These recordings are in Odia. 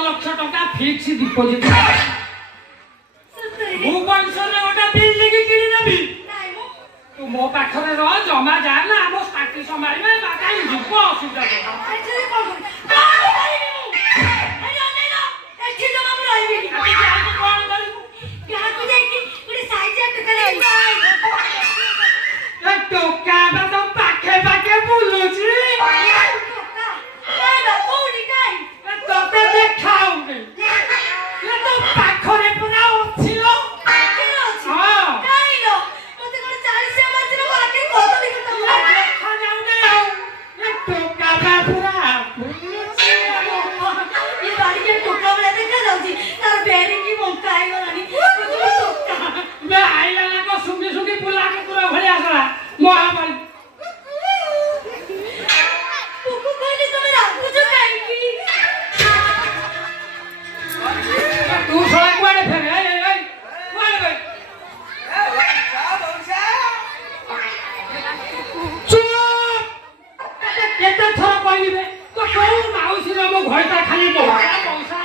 ଲକ୍ଷ ଟଙ୍କା ଫିକ୍ସ ଡିପୋଜିଟ ଭୁବନେଶ୍ୱରରେ ଗୋଟେ ବିଲ୍ଡିଂ କିଣିନେବି ତୁ ମୋ ପାଖରେ ରହ ଜମା ଯା ନା ଆମ ପାର୍ଟି ସମ୍ଭାଳିବେ କାହିଁ ଯିବ ଅସୁବିଧା ପାଖେ ପାଖେ ବୁଲୁଛି ତତେ ଦେଖାଉନି ପାଖରେ ପୁରା ଅଛି ସୁଙ୍ଗି ସୁଙ୍ଗି ବୁଲା କୁକୁର ଭଳିଆ କଲା ମହାମାରୀ ତୁ ଶଳା କୁଆଡେ ଫେରେ କୁଆଡେ କେତେ ଥର କହିବେ ତ କୋଉ ମାଉସୀର ମୋ ଘରଟା ଖାଲି ମଉସା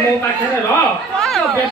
ମୋ ପାଖରେ ରହ